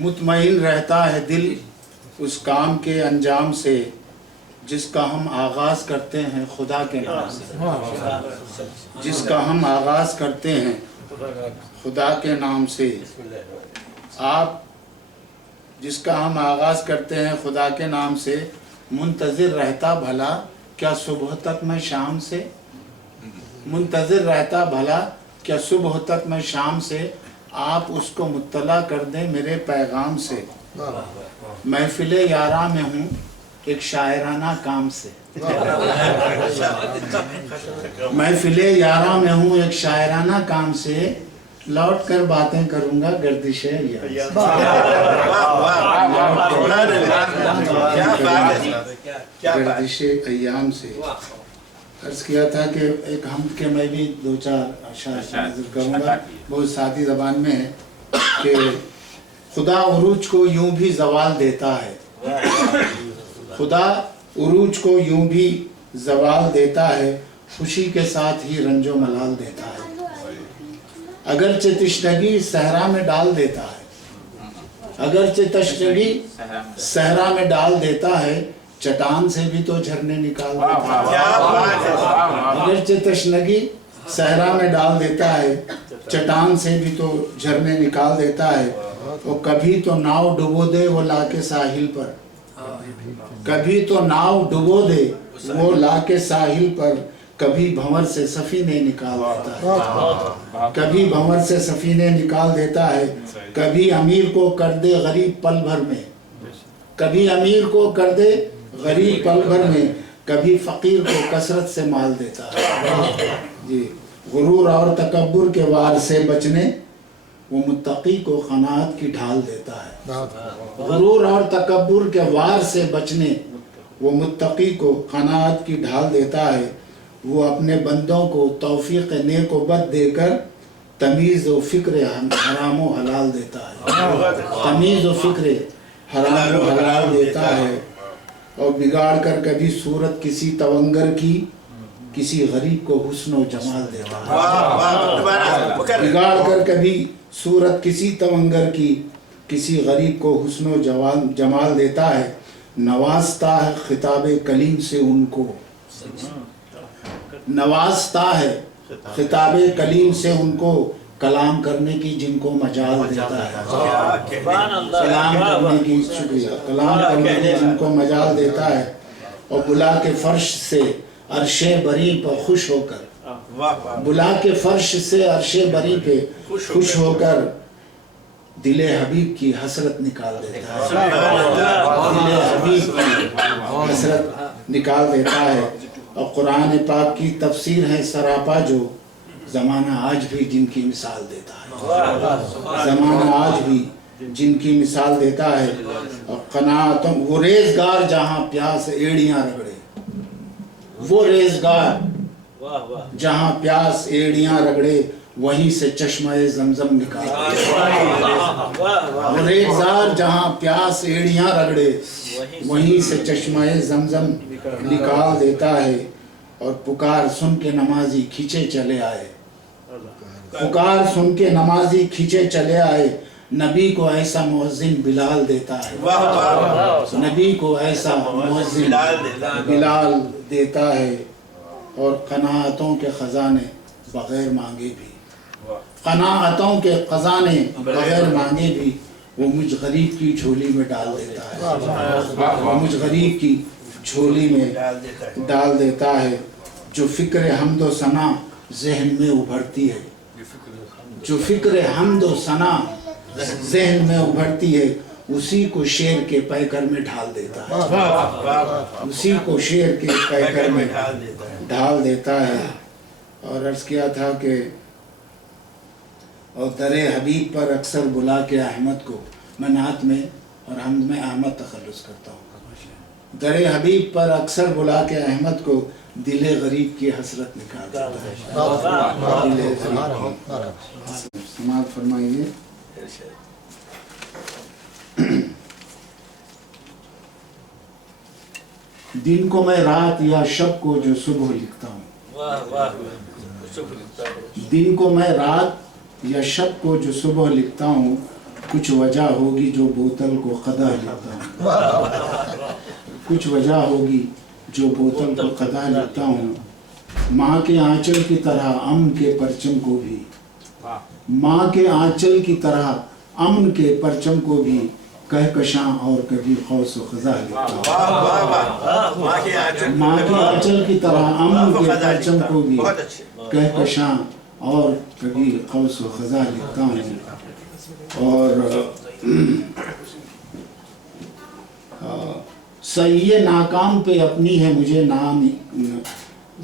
मुतमईन रहता है दिल उस काम के अंजाम से जिसका हम आगाज़ करते हैं खुदा के नाम से, जिसका हम आगाज़ करते हैं खुदा के नाम से। आप जिसका हम आगाज़ करते हैं खुदा के नाम से, मुंतज़िर रहता भला क्या सुबह तक मैं शाम से, मुंतज़िर रहता भला क्या सुबह तक मैं शाम से, आप उसको मुत्तला कर दें मेरे पैगाम से। महफिले यारा में हूँ एक शायराना काम से, महफिले यारा में हूँ एक शायराना काम से, लौट कर बातें करूँगा गर्दिशे अय्याम से। अर्ज़ किया था कि एक हमद के मैं भी दो चार अशार करूँगा, बहुत सादी ज़बान में है कि खुदा उरूज को यूं भी ज़वाल देता है, खुदा उरूज को यूं भी ज़वाल देता है, खुशी के साथ ही रंजो मलाल देता है। अगरचे तश्नगी सहरा में डाल देता है, अगरचे तश्नगी सहरा में डाल देता है, चट्टान से भी तो झरने निकाल देता है। अगरचे तश्नगी सहरा में डाल देता है, चट्टान से भी तो झरने निकाल देता है। वो कभी तो नाव डुबो दे वो लाके साहिल पर, कभी तो नाव डुबो दे वो लाके साहिल पर, कभी भंवर से सफीने निकाल देता है, कभी भंवर से सफीने निकाल देता है। कभी अमीर को कर दे गरीब पल भर में, कभी अमीर को कर दे गरीब पल भर में, कभी फकीर को कसरत से माल देता है। जी, गुरूर और तकब्बुर के वार से बचने वो मुत्तकी को क़नाअत की ढाल देता है। गुरूर और तकब्बुर के वार से बचने वो मुत्तकी को क़नाअत की ढाल देता है। वो अपने बंदों को तौफीक नेक व बद देकर तमीज़ व फ़िक्र हराम व हलाल देता है, तमीज़ व फ़िक्र हराम व हलाल देता है। और बिगाड़ कर कभी सूरत किसी तवंगर की, किसी गरीब को हुस्न व जमाल देता है। बिगाड़ कर कभी सूरत किसी तवंगर की, किसी गरीब को हुस्न व जमाल देता है। नवाजता है खिताबे कलीम से उनको, नवाजता है खिताबे कलीम से उनको, कलाम करने की जिनको मजाल देता है, कलाम करने की, शुक्रिया, कलाम करने की जिनको मजाल देता है। और बुला के फर्श से अर्शे बरी पर खुश होकर, बुला के फर्श से अर्शे बरी पे खुश होकर दिले हबीब की हसरत निकाल देता है, दिले हबीब की हसरत निकाल देता है। और कुरान पाक की तफसीर है सरापा, जो ज़माना आज भी जिनकी मिसाल देता है, ज़माना आज भी जिनकी मिसाल देता है। और क़नाअतों वो रेज़गार जहाँ प्यास एड़ियाँ रगड़े, वो रेज़गार जहाँ प्यास एड़ियाँ रगड़े, वहीं से चश्मे ज़मज़म निकाल, वो रेज़गार जहाँ प्यास एड़ियाँ रगड़े, वहीं से चश्मे ज़मज़म निकाल देता है। और पुकार सुन के नमाजी खींचे चले आए, पुकार सुन के नमाजी खींचे चले आए, नबी को ऐसा मुअज्जिन बिलाल देता है, नबी को ऐसा मुअज्जिन बिलाल देता है। और क़नाअतों के ख़ज़ाने बग़ैर मांगे भी, क़नाअतों के ख़ज़ाने बग़ैर मांगे भी, वो मुझ गरीब की झोली में डाल देता है, वो मुझ गरीब की झोली में डाल देता है। जो फ़िक्र हमदो सना ज़हन में उभरती है, जो फ़िक्र हमदो सना ज़हन में उभरती है, उसी को शेर के पैकर में ढाल देता है, उसी को शेर के पैकर में ढाल देता है। और अर्ज़ किया था कि और दरे हबीब पर अक्सर बुला के अहमद को, मैं नात में और हमद में अहमद तखल्लुस करता हूँ। दरे हबीब पर अक्सर बुला के अहमद को दिले गरीब की हसरत निकाल देता है। समाअत फरमाइए। दिन को मैं रात या शब को जो सुबह लिखता हूँ, दिन को मैं रात या शब को जो सुबह लिखता हूँ, कुछ वजह होगी जो बोतल को कदा लेता हूँ, कुछ वजह होगी जो बोतल को कदा लेता हूँ। माँ के आंचल की तरह अमन के परचम को भी, माँ के आंचल की तरह अमन के परचम को भी कहकशां और कभी खौस व खजा लेता हूँ। माँ के आंचल की तरह अमन के परचम को भी कहकशां और कभी खौस व खजा लिखता हूँ। और सही नाकाम पे अपनी है मुझे नाम,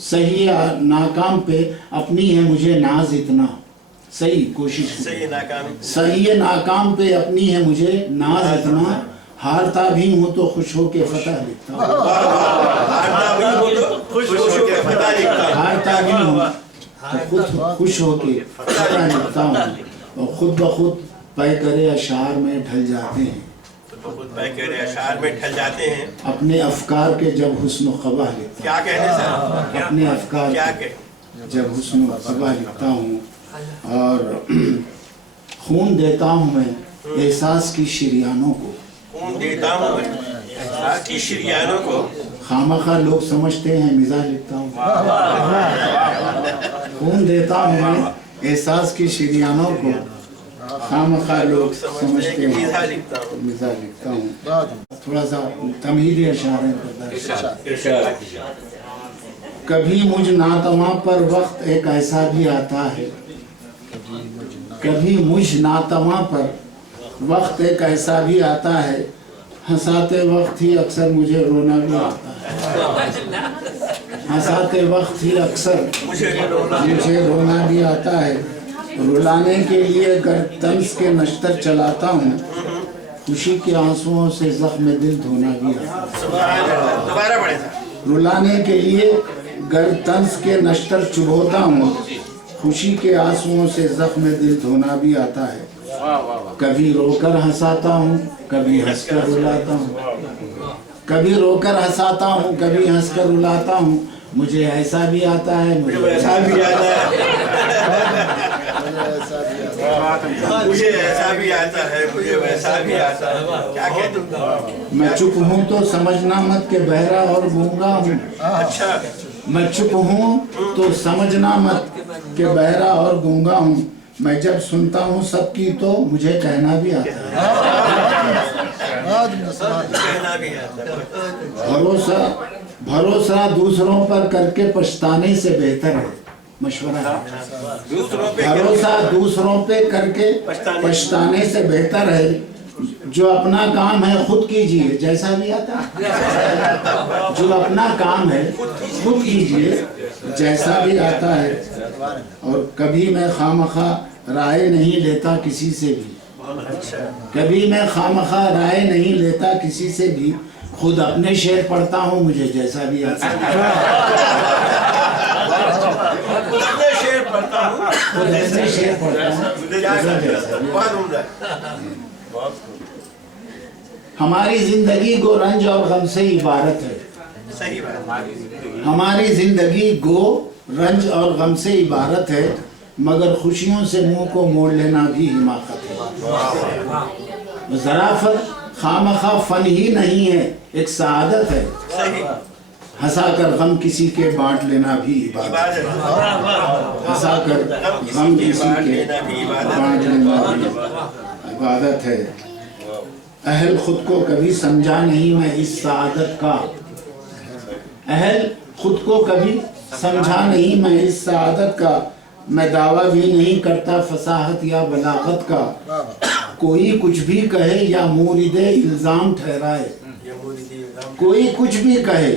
सही नाकाम पे अपनी है मुझे नाज इतना, सही कोशिश, सही नाकाम पे अपनी है मुझे नाज इतना, हारता भी हूँ तो खुश हो के फतह लिखता हूँ। हारता भी हूँ तो खुद खुश हो के फतह लिखता हूँ। और खुद ब खुद पै करे अशार में ढल जाते हैं, अशार में ढल जाते हैं अपने अफकार के जब हुस्न ख़बा लिखता हूँ। क्या कहने सर? अपने अफकार क्या के जब हुस्न ख़बा लिखता हूँ। और खून देता हूँ मैं एहसास की शिरियानों को, खून देता हूँ मैं एहसास की शिरियानों को, खामखा लोग समझते हैं मिज़ा लिखता हूँ। खून देता हूँ मैं एहसास की शिरियानों को, खामखा लोग समझते हैं मिज़ा लिखता हूँ। थोड़ा सा तमहीदी अशार है। कभी मुझ नातवा पर वक्त एक ऐसा भी आता है, कभी मुझ नातवा पर वक्त एक ऐसा भी आता है, हंसाते वक्त ही अक्सर मुझे रोना भी आता है। हंसाते वक्त ही अक्सर मुझे रोना भी आता है। रुलाने के लिए गर तंज के नश्तर चलाता हूँ, खुशी के आंसुओं से जख्म दिल धोना भी आता है। रुलाने के लिए गर तंज के नश्तर चुभोता हूँ, खुशी के आंसुओं से जख्म दिल धोना भी आता है। कभी रोकर हंसाता हूँ, कभी हंसकर रुलाता हूँ, कभी रोकर हंसाता हूँ, कभी हंसकर रुलाता हूँ। मुझे ऐसा भी आता है, मुझे वैसा भी आता है, मुझे ऐसा भी आता है, मुझे वैसा भी आता है। क्या कहते हैं? मैं चुप हूँ तो समझना मत के बहरा और गूंगा हूँ। अच्छा, मैं चुप हूँ तो समझना मत के बहरा और गूंगा हूँ। मैं जब सुनता हूँ सबकी तो मुझे कहना भी आता है। कहना भी आता है। भरोसा दूसरों पर करके पछताने से बेहतर है। मशवरा है, भरोसा दूसरों पे करके पछताने से बेहतर है। जो अपना काम है खुद कीजिए, जैसा भी आता है। जो अपना काम है खुद कीजिए, जैसा भी आता है। और कभी मैं खामखा राय नहीं लेता किसी से भी, कभी मैं खामखा राय नहीं लेता किसी से भी। खुद अपने शेर पढ़ता हूँ, मुझे जैसा भी आता है। खुद अपने शेर पढ़ता हूँ, हमारी जिंदगी गो रंज और गम से इबारत है। सही बात। हमारी जिंदगी गो रंज और गम से इबारत है, मगर खुशियों से मुंह को मोड़ लेना भी हिमाकत है। ज़राफ़त खामखा फन ही नहीं है, एक सआदत है। हंसाकर गम किसी के बांट लेना भी इबादत है। हंसाकर गम किसी के बांट लेना भी इबादत है। अहल खुद को कभी समझा नहीं मैं इस सआदत का, अहल खुद को कभी समझा नहीं मैं इस सआदत का। मैं दावा भी नहीं करता फसाहत या बलागत का। कोई कुछ भी कहे या मुरीदे इल्जाम ठहराए, कोई कुछ भी कहे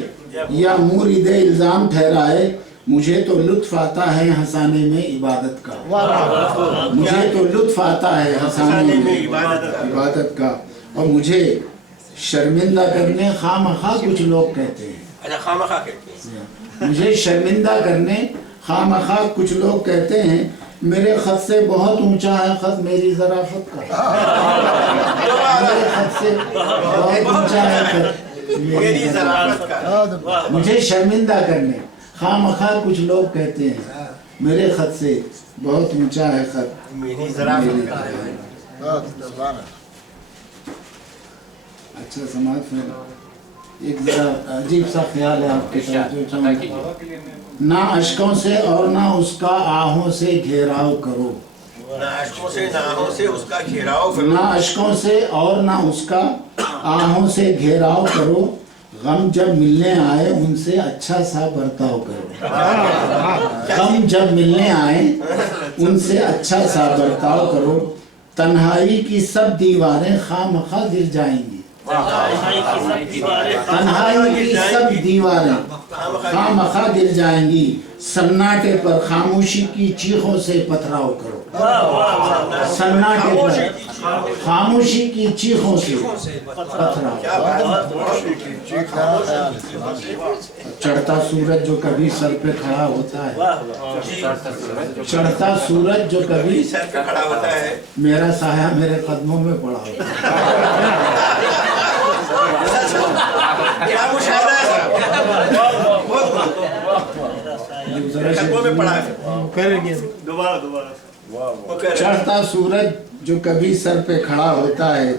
या मुरीदे इल्जाम ठहराए, मुझे तो लुत्फ आता है हंसाने में इबादत का। मुझे तो लुत्फ आता है हंसाने में इबादत का। और मुझे शर्मिंदा करने खामखा कुछ लोग कहते हैं। अच्छा, खामखा कहते हैं। मुझे शर्मिंदा करने खामखा कुछ लोग कहते हैं। मेरे खत से बहुत ऊंचा है खत मेरी ज़राफ़त का। मेरे खत से बहुत ऊंचा है खत मेरी ज़राफ़त का। मुझे शर्मिंदा करने खामखा कुछ लोग कहते हैं। मेरे खत से बहुत ऊंचा है खत मेरी ज़राफ़त का। अच्छा समाज में एक जरा अजीब सा ख्याल है आपके साथ, ना अश्कों से और ना उसका आहों से घेराव करो, ना अश्कों से ना आहों से उसका घेराव करो, ना अश्कों से और ना उसका आहों से घेराव करो, गम जब मिलने आए उनसे अच्छा सा बर्ताव करो। गम जब मिलने आए उनसे अच्छा सा बर्ताव करो, तन्हाई की सब दीवारें खामखा गिर जाएंगी, तन्हाई की सब दीवारें खामखा गिर जाएंगी, सन्नाटे पर खामोशी की चीखों से पथराव करो। सन्नाटे पर खामोशी की चीखों से पथराव। चढ़ता सूरज जो कभी सर पे खड़ा होता है, चढ़ता सूरज जो कभी सर पे खड़ा होता है, मेरा साया मेरे कदमों में पड़ा होता है। क्या मुशाहिदा है सर? कदमों में पड़ा है। दोबारा चढ़ता सूरज जो कभी सर पे खड़ा होता है,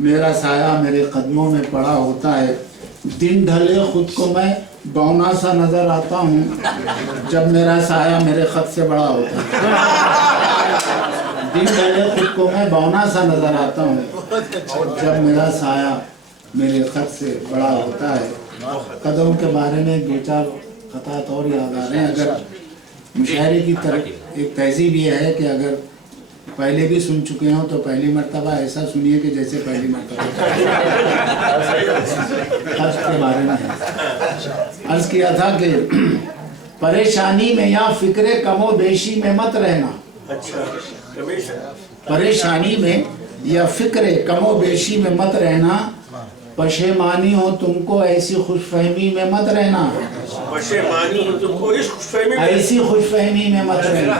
मेरा साया मेरे कदमों में पड़ा होता है। दिन ढले खुद को मैं बौना सा नजर आता हूँ, जब मेरा साया मेरे खत से बड़ा होता है। दिन ढले खुद को मैं बौना सा नजर आता हूँ, जब मेरा साया मेरे खत से बड़ा होता है। कदम के बारे में दो चार खतात और याद आ रहे हैं। अगर मुशायरे की तरफ एक तहजीब ये है कि अगर पहले भी सुन चुके हो तो पहली मर्तबा ऐसा सुनिए कि जैसे पहली मर्तबा। अर्ज के बारे में अर्ज किया था कि परेशानी में या फिक्रे कमो बेशी में मत रहना, परेशानी में या फिक्रे कमो बेशी में मत रहना, पशेमानी हो तुमको ऐसी खुशफहमी में मत रहना, पशेमानी हो तुमको इस खुशफहमी में, ऐसी खुशफहमी में मत रहना।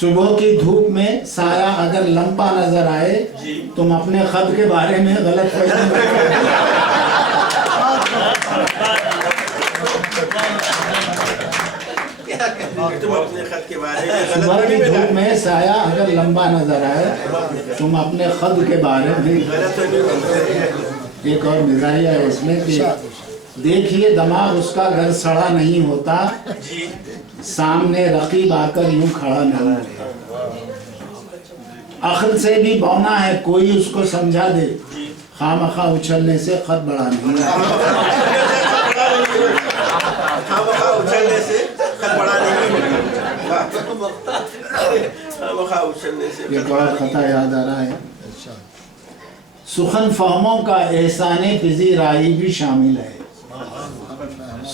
सुबह की धूप में साया अगर लंबा नजर आए, तुम अपने खत के बारे में गलत फहमी तुम अपने खत के बारे में सुबह की धूप में साया अगर लंबा नजर आए, तुम अपने खत के बारे में। एक और मिजाहिया है उसमें कि देखिए दिमाग उसका घर सड़ा नहीं होता, सामने रकीब आकर यूं खड़ा नहीं होता। अक्ल से भी बौना है कोई उसको समझा दे, खामखा उछलने से खत बड़ा नहीं होता। उछलने से खत बड़ा नहीं होता। एक बड़ा खता याद आ रहा है। सुखन फहमों का एहसाने पिज़ीराई भी शामिल है,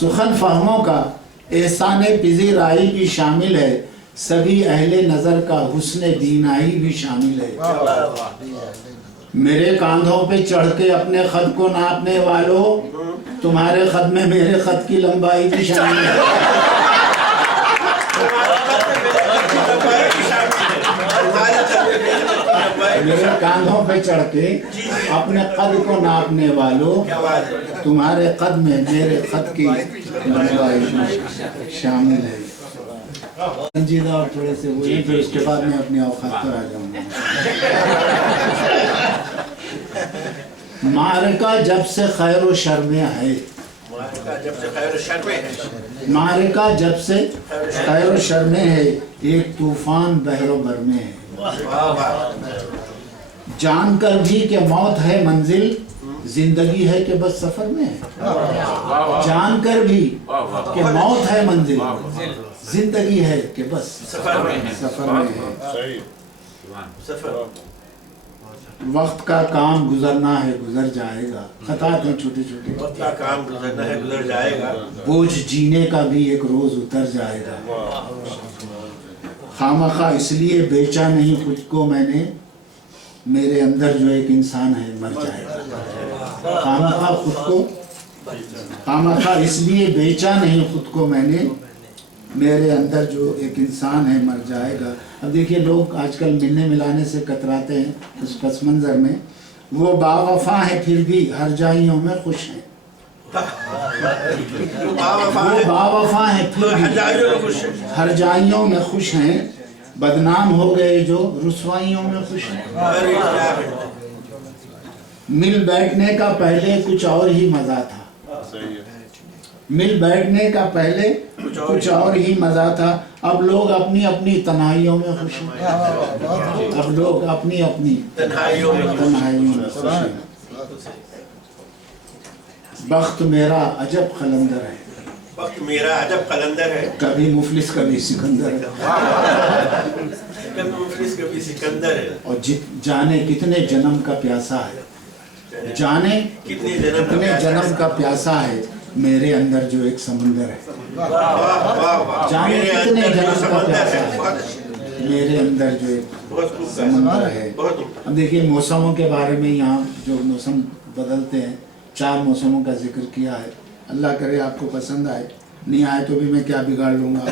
सुखन फहमों का एहसाने पिज़ीराई भी शामिल है, सभी अहले नज़र का हुस्ने दीनाई भी शामिल है। मेरे कांधों पे चढ़ के अपने खत को नापने वालों, तुम्हारे खत में मेरे खत की लंबाई भी शामिल है। मेरे कांधों पे चढ़ के अपने कद को नापने वालों, तुम्हारे कद में मेरे खत की लंबाई शामिल है। संजीदा और थोड़े से वो फिर उसके बाद मैं अपनी औकात पर आ जाऊंगा। मारका जब से खैर व शर में है, मारका जब से खैर व शर में है, एक तूफान बहरो भर में है। जानकर भी कि मौत है मंजिल, जिंदगी है कि बस सफर में है। जानकर भी कि मौत है मंजिल, जिंदगी है कि बस सफर में है। वक्त का काम गुजरना है गुजर जाएगा, खतात हैं छोटे छोटे। वक्त का काम गुजरना है गुजर जाएगा, बोझ जीने का भी एक रोज उतर जाएगा। खामखा इसलिए बेचा नहीं खुद को मैंने, मेरे अंदर जो एक इंसान है मर जाएगा। खामखा खुद को, खामखा इसलिए बेचा नहीं खुद को मैंने, मेरे अंदर जो एक इंसान है मर जाएगा। अब देखिए लोग आजकल मिलने मिलाने से कतराते हैं उस पस मंजर में। वो बावफा है फिर भी हर जाइयों में खुश हैं, वो बावफा है फिर भी हर जाइयों में खुश हैं, बदनाम हो गए जो रुसवाइयों में खुश हैं। अरे क्या है? मिल बैठने का पहले कुछ और ही मजा था। सही है। मिल बैठने का पहले कुछ और ही मजा था। अब लोग अपनी अपनी तन्हाइयों में खुश हैं। अब लोग अपनी अपनी तन्हाइयों में खुश हैं। बख्त मेरा अजब कलंदर है, वक्त मेरा अजब कलंदर है, कभी मुफलिस कभी सिकंदर है। कभी मुफलिस कभी सिकंदर है। और जाने कितने जन्म का प्यासा है, जाने कितने जन्म का प्यासा है मेरे अंदर जो एक समंदर है। वाह वाह वाह। जाने मेरे कितने अंदर जो जन्म का समंदर प्यासा है, है बहुत मेरे अंदर जो एक बहुत खूब समंदर है। बहुत अब देखिए मौसमों के बारे में यहाँ जो मौसम बदलते हैं, 4 मौसमों का जिक्र किया है। अल्लाह करे आपको पसंद आए, नहीं आए तो भी मैं क्या बिगाड़ लूँगा।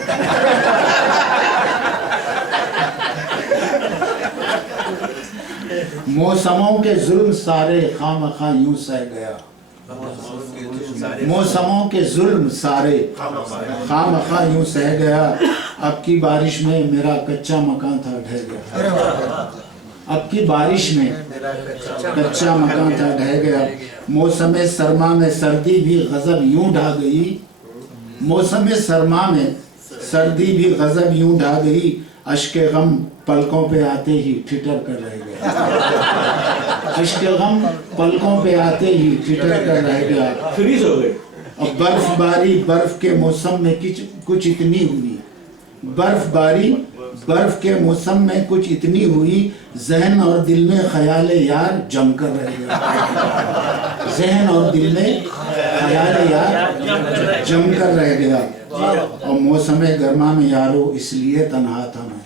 मौसमों के जुल्म सारे खामखा यूं सह गया, मौसमों के जुल्म सारे खामखा यूं सह गया। अब की बारिश में मेरा कच्चा मकान था ढह गया, अब की बारिश में कच्चा मकान था ढह गया। मौसम सरमा में सर्दी भी गजब यूं ढा गई, मौसम सरमा में सर्दी भी गजब यूं ढा गई। अश्के गम पलकों पे आते ही ठिठर कर रह गया, अश्के गम पलकों पे आते ही ठिठर कर रह गया। फ्रीज हो गए। और बर्फबारी बर्फ के मौसम में कुछ इतनी हुई, बर्फबारी बर्फ के मौसम में कुछ इतनी हुई, जहन और दिल में ख्याल यार जमकर रह गया, जहन और दिल में ख्याल यार जमकर रह गया। और मौसम गर्मा में यारो इसलिए तन्हा था मैं,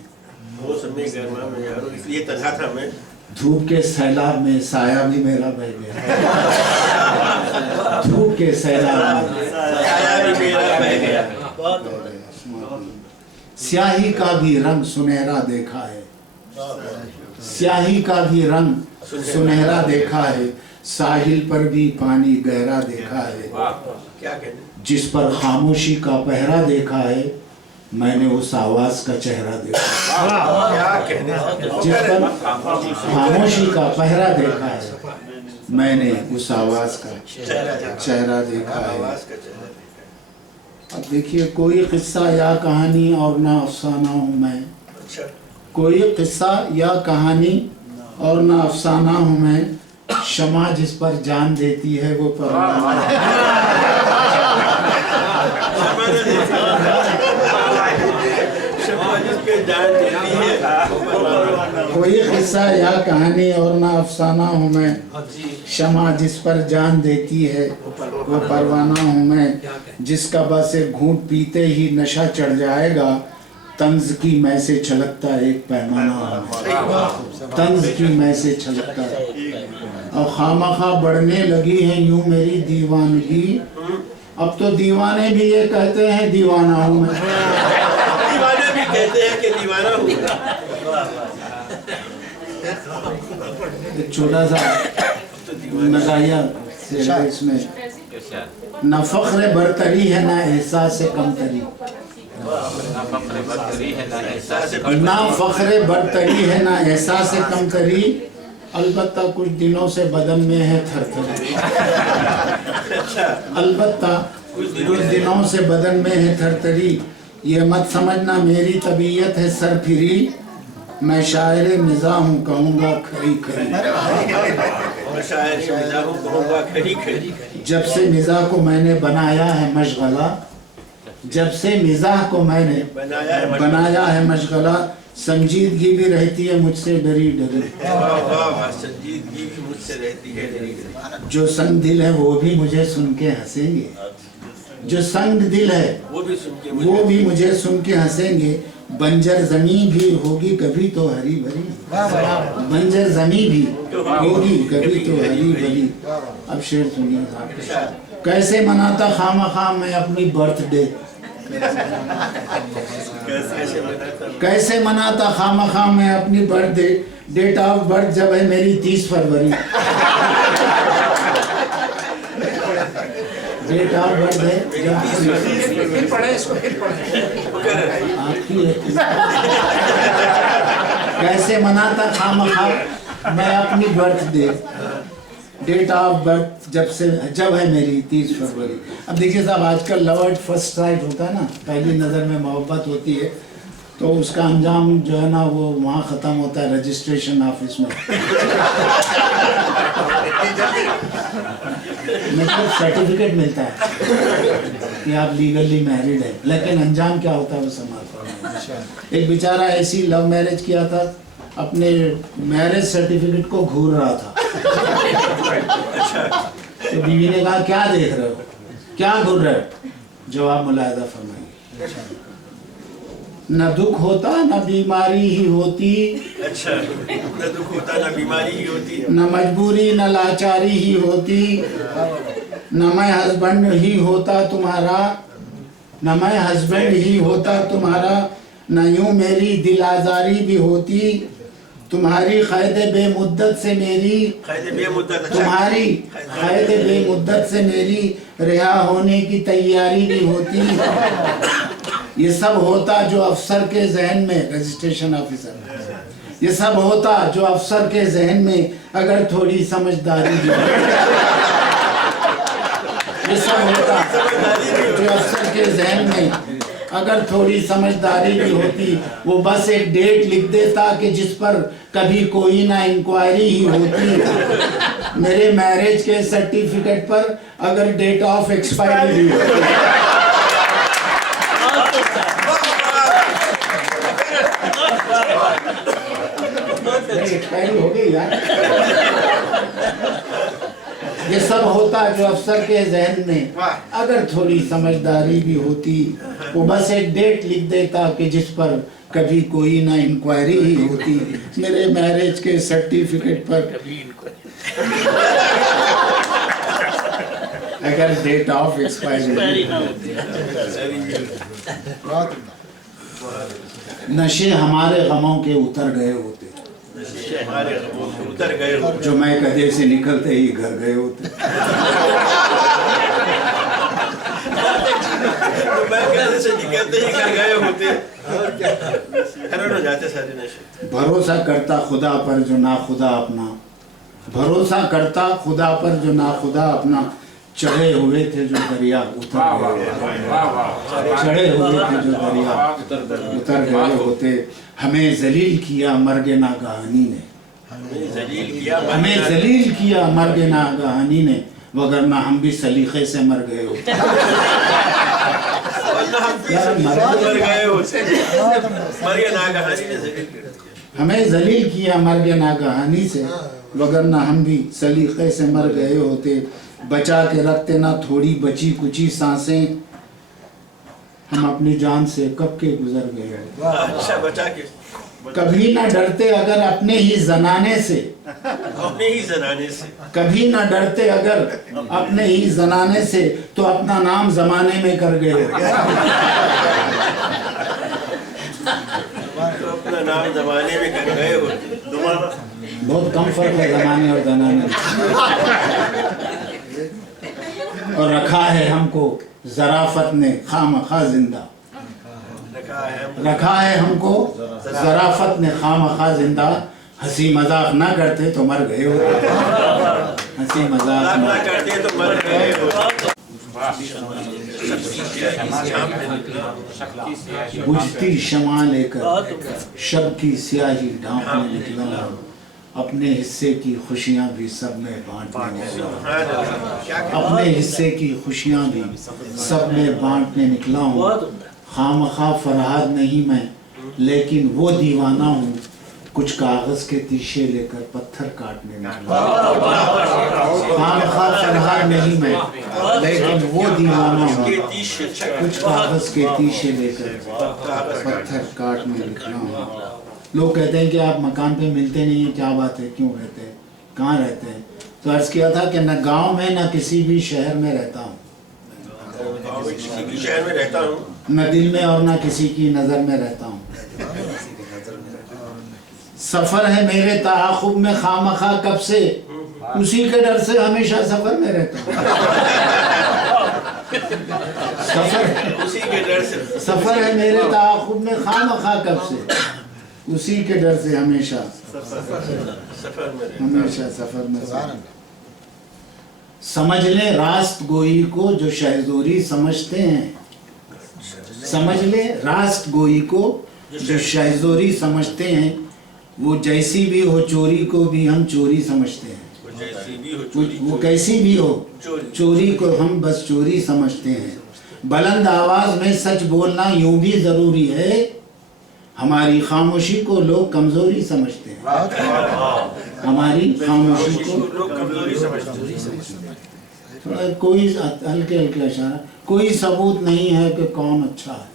मौसम गर्मा में यारो इसलिए तन्हा था मैं। धूप के सैलाब में साया भी मेरा बह गया, धूप के सैलाब में साया भी मेरा बह गया। स्याही का भी रंग सुनहरा देखा है, स्याही का भी रंग सुनहरा देखा है। साहिल पर भी पानी गहरा देखा है, क्या कहते? जिस पर खामोशी का पहरा देखा है मैंने उस आवाज का चेहरा देखा, क्या कहने? जिस पर खामोशी का पहरा देखा है मैंने उस आवाज का चेहरा देखा है। आवाज का चेहरा देखा। अब देखिए कोई किस्सा या कहानी और ना अफसाना हूँ मैं, अच्छा। कोई किस्सा या कहानी और ना अफसाना हूँ मैं। शमा जिस पर जान देती है वो परवाना है। शमा जिस पे जान देती है। कोई किस्सा या कहानी और ना अफसाना हूँ मैं। शमा जिस पर जान देती है वो परवाना हूँ मैं। जिसका बस एक घूंट पीते ही नशा चढ़ जाएगा, तंज की मैं से छलकता एक पैमाना हूँ मैं, तंज की मैं से छलकता है। और खामखा बढ़ने लगी है यूं मेरी दीवानगी, अब तो दीवाने भी ये कहते हैं दीवाना हूँ मैं, दीवाने भी कहते हैं कि दीवाना हूँ। एक छोटा सा नज़ारिया इसमें, न फख्र बरतरी है ना एहसास कमतरी, ना फख्र बरतरी है ना एहसास कमतरी, अलबत्ता कुछ दिनों से बदन में है थरथरी, अलबत्ता कुछ दिनों से बदन में है थरथरी। ये मत समझना मेरी तबीयत है सरफिरी, मैं शायर मिज़ा हूँ कहूँगा खरी खरी, जब से मिज़ा को मैंने बनाया है मशगला, जब से मिज़ाह को मैंने बनाया है मशगला, संजीदगी भी रहती है मुझसे डरी डरी, संजीदगी भी मुझसे रहती है डरी डरी। जो संग दिल है वो भी मुझे सुन के हंसेंगे, जो संग दिल है वो भी मुझे सुन के हंसेंगे। बंजर जमीन भी होगी कभी तो हरी भरी, बंजर जमीन भी होगी कभी तो हरी भरी। अब शेर सुनिए साहब, कैसे मनाता खामखा मैं अपनी बर्थडे, कैसे मनाता खामखा मैं अपनी बर्थडे, डेट ऑफ बर्थ जब है मेरी 30 फरवरी, डेट ऑफ बर्थ है फिर पढ़े इसको, फिर पढ़े। आपकी है। कैसे मनाता खामखा मैं अपनी बर्थडे, डेट ऑफ बर्थ जब है मेरी 30 फरवरी। अब देखिए साहब, आजकल लव एट फर्स्ट साइट होता है ना, पहली नज़र में मोहब्बत होती है, तो उसका अंजाम जो है ना वो वहाँ ख़त्म होता है रजिस्ट्रेशन ऑफिस में। मतलब सर्टिफिकेट मिलता है कि आप लीगली मैरिड है, लेकिन अंजाम क्या होता है वो समाप्त। एक बेचारा ऐसी लव मैरिज किया था, अपने मैरिज सर्टिफिकेट को घूर रहा था। तो बीवी ने कहा क्या देख रहे हो, क्या घूर रहे हो? जवाब मुलाहिजा फरमाइए। न दुख होता न बीमारी ही होती, अच्छा, न दुख होता न बीमारी ही होती, न मजबूरी न लाचारी ही होती, न मैं हस्बैंड ही होता तुम्हारा, न मैं हस्बैंड ही होता तुम्हारा, न यूं मेरी दिल आजारी भी होती, तुम्हारी क़ैद बेमुद्दत से मेरी, तुम्हारी क़ैद बेमुद्दत से मेरी रिहा होने की तैयारी भी होती। ये सब होता जो अफसर के जहन में, रजिस्ट्रेशन ऑफिसर, ये सब होता जो अफसर के जहन में अगर थोड़ी समझदारी भी, ये सब होता जो अफसर के जहन में अगर थोड़ी समझदारी भी होती। वो बस एक डेट लिख देता कि जिस पर कभी कोई ना इंक्वायरी ही होती। मेरे मैरिज के सर्टिफिकेट पर अगर डेट ऑफ एक्सपायरी भी होती। एक्सपायरी हो गई यार। ये सब होता जो अफसर के जहन में अगर थोड़ी समझदारी भी होती। वो बस एक डेट लिख देता कि जिस पर कभी कोई ना इंक्वायरी ही होती। मेरे मैरिज के सर्टिफिकेट पर अगर डेट ऑफ एक्सपायरी। नशे हमारे गमों के उतर गए होते, उतर गए जो मैं कदे से निकलते ही घर गए होते। मैं कदे से निकलते ही घर गए होते। हो जाते सारे नशे। भरोसा करता खुदा पर जो ना खुदा अपना, भरोसा करता खुदा पर जो ना खुदा अपना, चढ़े हुए थे जो दरिया उतर गए, चढ़े हुए थे जो दरिया उतर गए होते। हमें जलील किया मर्गे नागहानी ने, हमें जलील किया मर्गे नागहानी ने, वगरना हम भी सलीखे से मर गए होते। हमें जलील किया मर्गे नागहानी से, वगरना हम भी सलीखे से मर गए होते। बचा के रखते ना थोड़ी बची कुची सांसें, हम अपनी जान से कब के गुजर गए। अच्छा, बचा के कभी ना डरते अगर अपने ही जनाने से, अपने ही जनाने से, कभी ना डरते अगर अपने ही जनाने से, तो अपना नाम जमाने में कर गए। तो अपना नाम जमाने में कर गए होते। बहुत कम फर्क है जमाने और जनाने में। और रखा है हमको ज़राफ़त ने खामखा जिंदा, रखा है हमको ज़राफ़त ने खामखा जिंदा। हंसी मजाक ना करते तो मर गए होते, हंसी मजाक ना करते तो मर गए होते। बुझती शमा लेकर शब की स्याही ढांपने निकला, अपने हिस्से की खुशियां भी सब में बांटने निकला, अपने हिस्से की खुशियां भी सब में बांटने निकला हूँ। खामखा फरहाद नहीं मैं, लेकिन वो दीवाना हूँ, कुछ कागज के तीशे लेकर पत्थर काटने निकला। खामखा फरहाद नहीं मैं, लेकिन वो दीवाना हूँ, कुछ कागज के तीशे लेकर पत्थर काटने निकला हूँ। लोग कहते हैं कि आप मकान पे मिलते नहीं हैं, क्या बात है, क्यों रहते हैं, कहाँ रहते हैं? तो अर्ज किया था कि न गांव में न किसी भी शहर में रहता हूँ, किसी भी शहर में रहता हूँ, न दिल में और न किसी की नज़र में रहता हूँ। सफ़र है मेरे ताक़ुब में खामखा कब से, उसी के डर से हमेशा सफ़र में रहता हूँ। सफर उसी के डर से सफर है मेरे ताक़ुब में खामखा कब से, उसी के डर से हमेशा सफर में हमेशा सफर में से। समझ ले रास्त गोई को जो शहज़ोरी समझते हैं, समझ ले रास्त गोई को जो शहज़ोरी समझते हैं, वो जैसी भी हो चोरी को भी हम चोरी समझते हैं। वो जैसी भी हो वो कैसी भी हो चोरी को हम बस चोरी समझते हैं। बुलंद आवाज में सच बोलना यूं भी जरूरी है, हमारी खामोशी को लोग कमजोरी समझते हैं। हमारी खामोशी को लोग कमजोरी समझते हैं। थोड़ा कोई हल्के हल्के इशारा, कोई सबूत नहीं है कि कौन अच्छा है,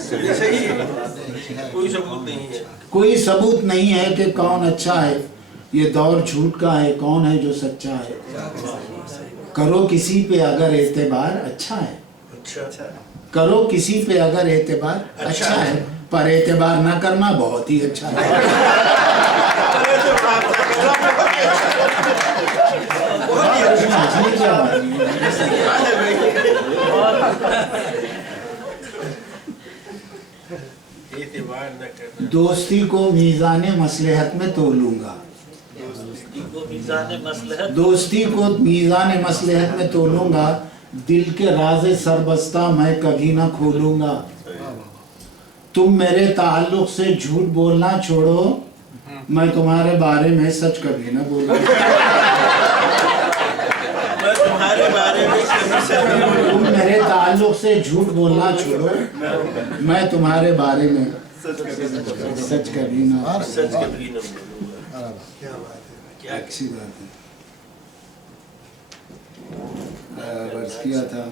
सही है, कोई सबूत नहीं है। कोई सबूत नहीं है कि कौन अच्छा है, ये दौर झूठ का है, कौन है जो सच्चा है। करो किसी पे अगर एतबार अच्छा है, करो किसी पे अगर एतबार अच्छा है, पर एतबार ना करना बहुत ही अच्छा है। हंसने क्या बात है? एतबार न करना। दोस्ती को मीज़ाने मसलहत में तोलूंगा, दोस्ती को मीज़ाने मसलहत में तोलूंगा, दिल के राज़े सरबस्ता मैं कभी ना खोलूंगा। तुम मेरे ताल्लुक से झूठ बोलना छोड़ो, मैं तुम्हारे बारे में सच कभी ना बोलूंगा। मैं तुम्हारे बारे में कभी से तुम मेरे ताल्लुक से झूठ बोलना छोड़ो, मैं तुम्हारे बारे में सच कभी ना। सच कभी न बोलूंगा। क्या अच्छी बात है। वर्ष किया था,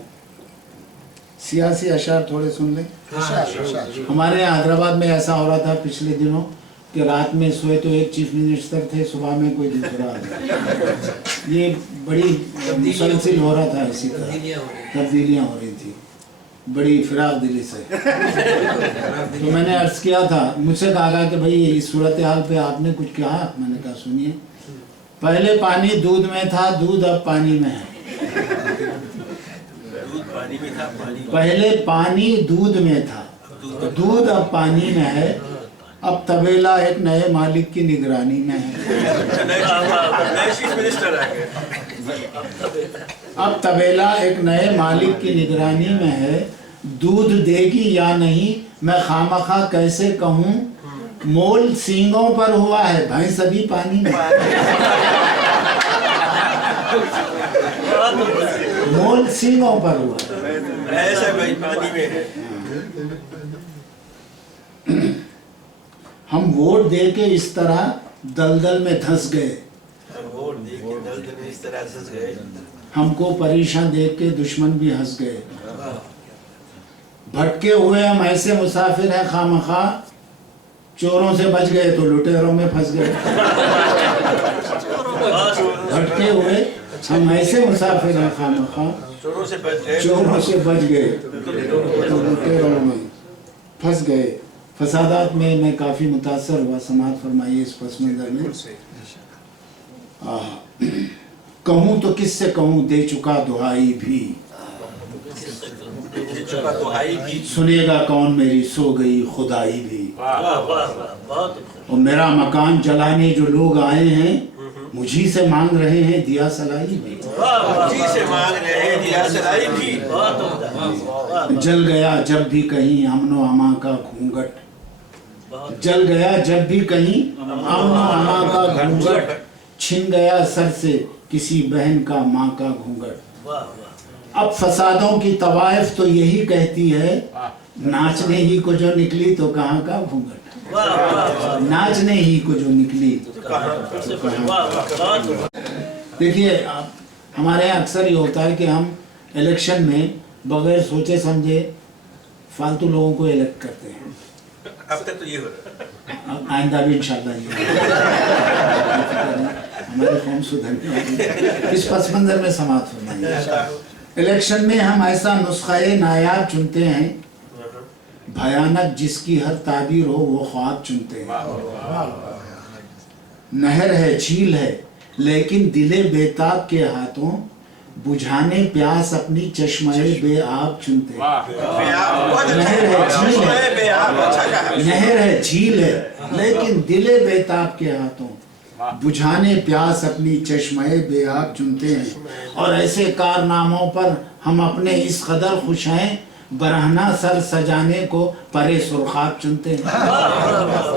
सियासी अशार थोड़े सुन ले। हमारे यहाँ हैदराबाद में ऐसा हो रहा था पिछले दिनों कि रात में सोए तो एक चीफ मिनिस्टर थे, सुबह में कोई दूसरा। ये बड़ी मुसलसिल हो रहा था, इसी तरह तब्दीलियाँ हो रही थी बड़ी फिराक दिली से। तो मैंने अर्ज किया था, मुझसे कहा कि भाई इस सूरत हाल पे आपने कुछ कहा। मैंने कहा सुनिए, पहले पानी दूध में था, दूध अब पानी में है। पानी में था, पहले पानी दूध में था, दूध अब पानी में है। अब तबेला एक नए मालिक की निगरानी में है। नए चीफ मिनिस्टर आ गए। अब तबेला एक नए मालिक की निगरानी में है। दूध देगी या नहीं मैं खामखा कैसे कहूँ, मोल सींगों पर हुआ है, भैंस अभी पानी में। मोल सींगों पर हुआ, ऐसा भाई पानी में है। हम वोट दे के इस तरह दलदल में धंस गए, वोट दे के दलदल में इस तरह धंस गए। हमको परेशान देख के दुश्मन भी हंस गए। भटके हुए हम ऐसे मुसाफिर हैं खामखा, चोरों से बच गए तो लुटेरों में फंस गए। भटके हुए हम ऐसे मुसाफिर हैं खामखा, चोरों से बच गए, चोरों से बच गए तो लुटेरों में फंस गए। फसादात में मैं काफ़ी मुतासर हुआ, समाअत फरमाइए इस पस मंज़र में। कहूँ तो किससे कहूँ, दे चुका दुहाई भी, सुनेगा कौन मेरी सो गई खुदाई भी। और मेरा मकान जलाने जो लोग आए हैं, मुझी से मांग रहे हैं दिया सलाई भी। मुझी से मांग रहे हैं दिया सलाई भी। जल गया जब भी कहीं अमनो अमा का घूंघट, जल गया जब भी कहीं अमनो अमा का घूंघट, छिन गया सर से किसी बहन का माँ का घूंघट। अब फसादों की तवाइफ तो यही कहती है, नाचने ही को जो निकली तो कहाँ का घूंघट। नाचने ही को जो निकली तो देखिए, हमारे यहाँ अक्सर ये होता है कि हम इलेक्शन में बगैर सोचे समझे फालतू लोगों को इलेक्ट करते हैं। अब तक तो ये हो रहा है, आइंदा भी इंशाल्लाह ये हमारे कौम सुधरने वाली है। इस पस मंजर में समाअत फरमाइए। इलेक्शन में हम ऐसा नुस्खे नायाब चुनते हैं, भयानक जिसकी हर ताबीर हो वो ख्वाब चुनते हैं। नहर है झील है लेकिन दिले बेताब के हाथों, बुझाने प्यास अपनी चश्मे बेआब चुनते हैं। बहुत नहर है, झील है, अच्छा कहा। नहर है, झील है, लेकिन दिले बेताब के हाथों बुझाने प्यास अपनी चश्मे बेआब चुनते हैं। और ऐसे कारनामों पर हम अपने इस कदर खुश हैं, बरहना सर सजाने को परे सुरखाब चुनते हैं।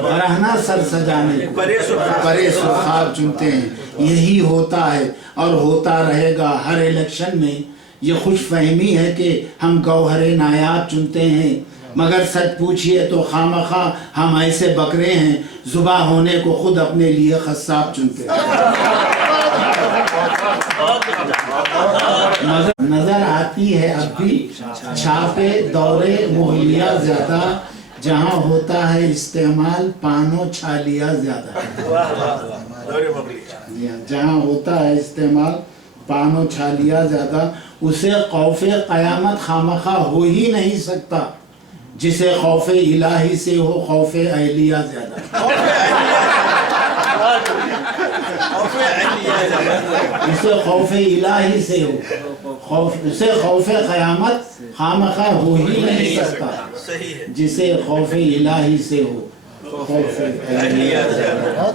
बरहना सर सजाने को परे सुरखाब चुनते हैं। यही होता है और होता रहेगा हर इलेक्शन में। ये खुश फहमी है कि हम गौहरे नायाब चुनते हैं, मगर सच पूछिए तो खामखा हम ऐसे बकरे हैं, जुबा होने को खुद अपने लिए खस्साब चुनते हैं। नजर आती है अब भी छापे दौरे मुगलिया ज्यादा, जहाँ होता है इस्तेमाल पानो छालिया ज्यादा। जहाँ होता है इस्तेमाल पानो छालिया ज्यादा, उसे खौफे क़यामत खामखा हो ही नहीं सकता, जिसे खौफे इलाही से हो खौफे अहलिया ज्यादा। जिसे खौफे इलाही से हो उसे खौफे क़यामत खामखा हो ही नहीं सकता, जिसे खौफे इलाही से हो खौफे अहलिया ज्यादा।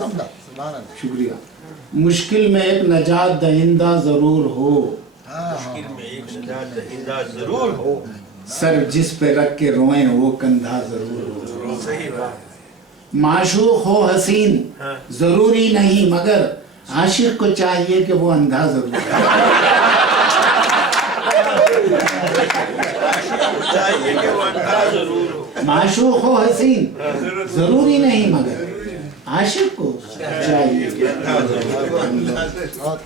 शुक्रिया। मुश्किल में एक नजात दहिंदा जरूर हो, जरूर हो, सर जिस पे रख के रोएं वो कंधा जरूर हो। सही बात। माशूक हो हसीन जरूरी नहीं, मगर आशिक को चाहिए कि वो अंधा जरूर हो। चाहिए कि वो अंधा जरूर हो। माशूक हो हसीन जरूरी नहीं, मगर आशिक को चाहिए कि अंधा जरूर हो।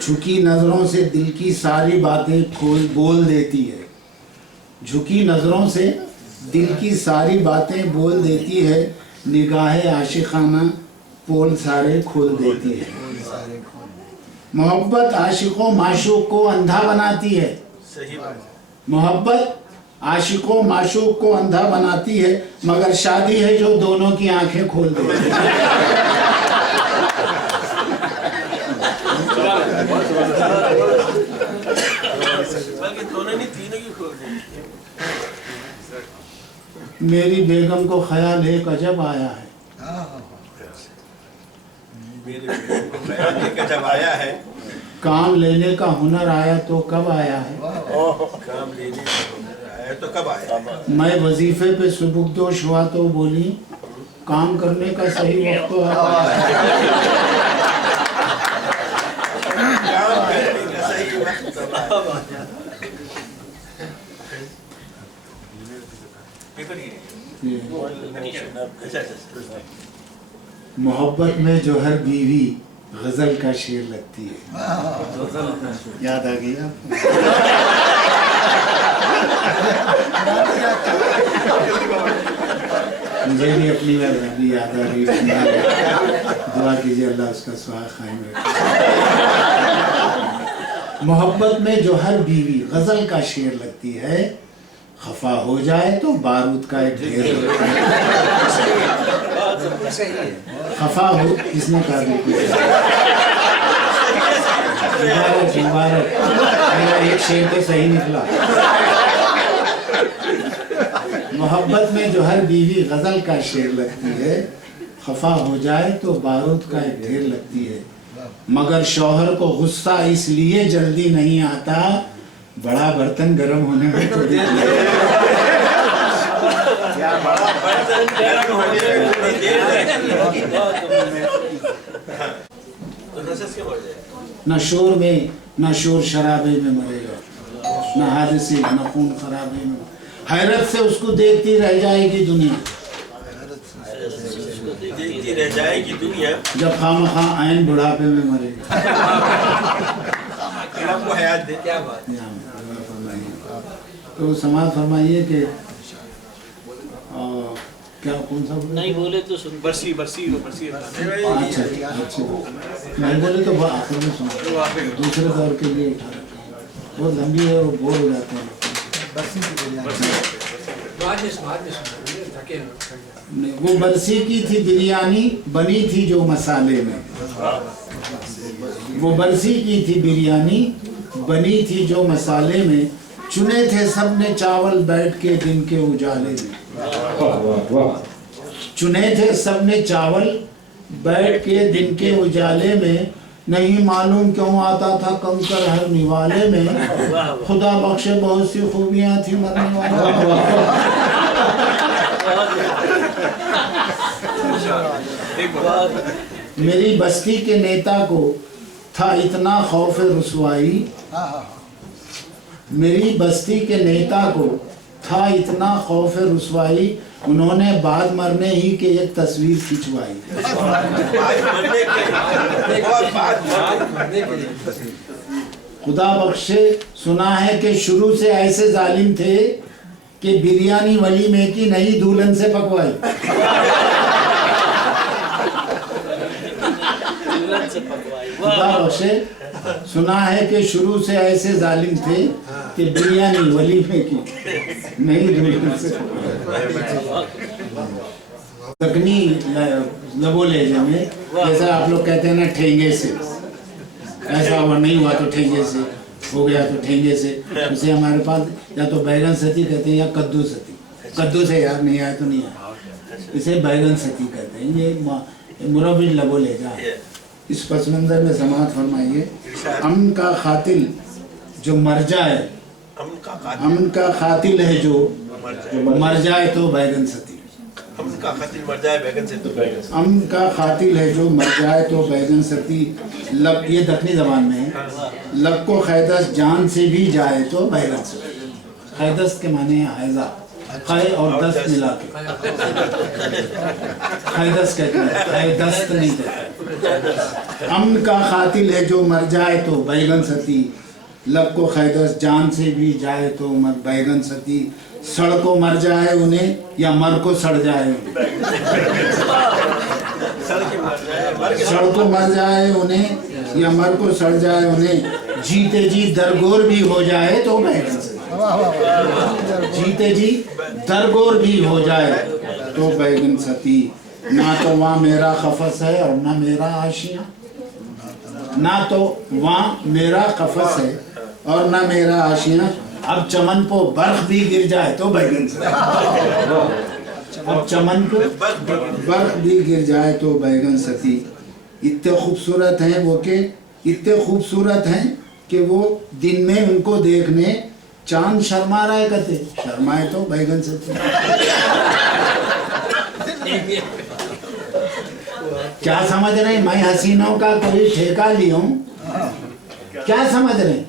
झुकी नजरों से दिल की सारी बातें खोल बोल देती है। झुकी नजरों से दिल की सारी बातें बोल देती है, निगाहे आशिकाना पोल सारे खोल देती है। मोहब्बत आशिकों माशूक को अंधा बनाती है। सही बात। मोहब्बत आशिकों माशूक को अंधा बनाती है, मगर शादी है जो दोनों की आंखें खोल देती है। मेरी बेगम को ख्याल एक अजब आया है, जब आया है काम लेने का हुनर आया तो कब आया है। काम लेने का हुनर आया तो कब आया। मैं वजीफे पे सुबुकदोश हुआ तो बोली काम करने का सही वक्त तो आया है। काम करने का सही वक्त तो आया। मोहब्बत में जो हर बीवी गजल का शेर लगती है। याद आ गई आपको? मुझे भी अपनी भी याद आ रही है। दुआ कीजिए अल्लाह उसका सुहाग कायम रखे। मोहब्बत में जो हर बीवी गजल का शेर लगती है, खफा हो जाए तो बारूद का एक ढेर लगता है। खफा हो किसने कहा? मुबारक मुबारक, मेरा एक शेर तो सही निकला। मोहब्बत में जो हर बीवी गजल का शेर लगती है, खफा हो जाए तो बारूद का एक ढेर लगती है, मगर शौहर को गुस्सा इसलिए जल्दी नहीं आता, बड़ा बर्तन गर्म होने में तो देर न शोर में न शोर शराबे में मरेगा, न हादसे न खून खराबे में। हैरत से उसको देखती रह जाएगी दुनिया, देखती रह जाएगी दुनिया, जब खामखा आयन बुढ़ापे में मरेगा। आपको हयात दे। क्या बात। तो समाज फरमाइए कि क्या कौन सा नहीं बोले तो सुन। बरसी बरसी बरसी। अच्छा अच्छा, नहीं बोले तो आखिर में सुना, दूसरे दौर के लिए उठा रखा है, बहुत लंबी है और बोर हो जाते हैं। वो बरसी की थी बिरयानी, बनी थी जो मसाले में, वो बरसी की थी बिरयानी, बनी थी जो मसाले में, चुने थे सबने चावल बैठ के दिन के उजाले में। चुने थे सबने चावल बैठ के दिन के उजाले में, नहीं मालूम क्यों आता था कंकर हर निवाले में। खुदा बख्शे बहुत सी खूबियां थी मरने वाले। मेरी बस्ती के नेता को था इतना खौफ रुसवाई, मेरी बस्ती के नेता को था इतना खौफ रुसवाई, उन्होंने बाद मरने ही के एक तस्वीर खिंचवाई। खुदा बख्शे सुना है कि शुरू से ऐसे जालिम थे कि बिरयानी वलीमे की नई दुल्हन से पकवाई। खुदा बख्शे सुना है कि शुरू से ऐसे जालिम थे कि बिरयानी वलीमे की नई दुल्हन से तकनी लबो लहजे में, जैसा आप लोग कहते हैं ना ठेंगे से, ऐसा हुआ नहीं हुआ तो ठेंगे से, हो गया तो ठेंगे से। उसे हमारे पास या तो बैगन सती कहते हैं या कद्दू सती। कद्दू से यार नहीं आया तो नहीं आया, इसे बैगन सती कहते हैं। ये मुरब्बी लबो लहजा। इस पस मंजर में समात फरमाइए, अमन का खातिल जो मर जाए, अमन का खातिल है जो मर जाए तो बैगन सती। अमन का खातिल मर जाए बैगन से तो बैगन। अमन का खातिल है जो मर जाए तो बैगन सती। लब, ये दक्षिणी जबान में है। लब को खैदस जान से भी जाए तो बैगन सती। खैदस के माने हैजा, खै और दस्त मिला के खैदस कहते हैं, खैदस्त नहीं कहते। अमन का खातिल है जो मर जाए तो बैगन सती। लब को खैदस जान से भी जाए तो बैगन सती। सड़ को मर जाए उन्हें या मर को सड़ जाए, सड़ को मर जाए उन्हें या मर को सड़ जाए उन्हें। जीते जी दरगोर भी हो जाए तो बैगन सती। जीते जी दरगोर भी हो जाए तो बैगन सती। ना तो वहाँ मेरा खफस है और ना मेरा आशियाँ, ना तो वहाँ मेरा खफस है और ना मेरा आशियाँ। अब चमन को बर्फ भी गिर जाए तो बैगन सती। अब चमन को बर्फ भी गिर जाए तो बैगन सती। इतने खूबसूरत हैं वो के, इतने खूबसूरत हैं कि वो दिन में उनको देखने चांद शर्मा रहा है, कहते शर्माए तो बैगन सती। क्या समझ रहे, मैं हसीनों का कोई ठेका लियूं? क्या समझ रहे,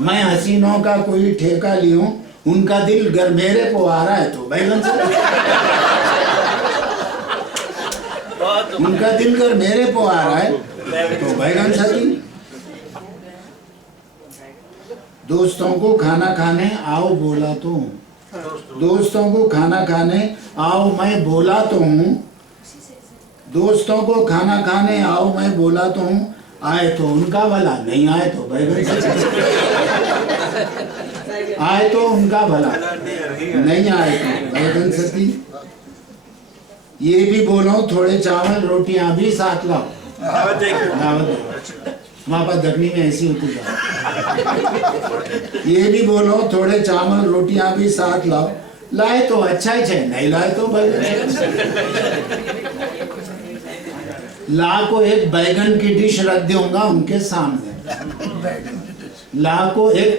मैं हसीनों का कोई ठेका लियूं, उनका दिल गर मेरे को आ रहा है तो बैगन सती। उनका दिल गर मेरे को आ रहा है तो बैगन सती। दोस्तों को खाना खाने आओ बोला तो हूँ, दोस्तों को खाना खाने आओ मैं बोला तो हूँ। दोस्तों को खाना खाने आओ मैं बोला तो हूँ। आए तो उनका भला, नहीं आए तो बैगन सती। आए तो उनका भला, नहीं आए तो बैगन सती। ये भी बोलो थोड़े चावल रोटियां भी साथ लाओ। वहाँ पर दखनी में ऐसी होती है। ये भी बोलो थोड़े चावल रोटियां भी साथ लाओ। लाए तो अच्छा ही है, नहीं लाए तो बैगन। ला को एक बैगन की डिश रख दूंगा उनके सामने। ला को एक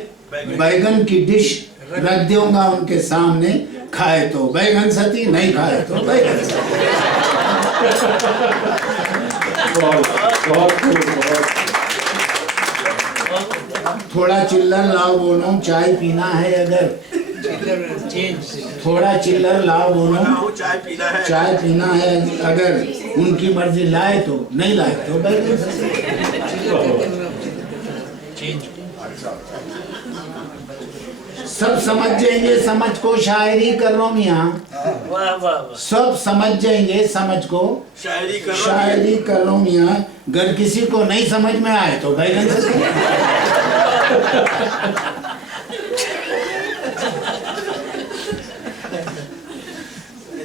बैगन की डिश रख दूंगा उनके सामने। खाए तो बैगन सती, नहीं खाए तो बैगन सती। थोड़ा चिल्लर लाओ बोलो चाय पीना है अगर, थोड़ा चिल्लर लाओ बोलो चाय पीना है अगर। उनकी मर्जी, लाए तो नहीं लाए तो बैगन सती। सब समझ जाएंगे समझ को, शायरी कर रहा हूँ यहाँ। सब समझ जाएंगे समझ को, शायरी कर रहा हूँ यहाँ। अगर किसी को नहीं समझ में आए तो बैगन सती।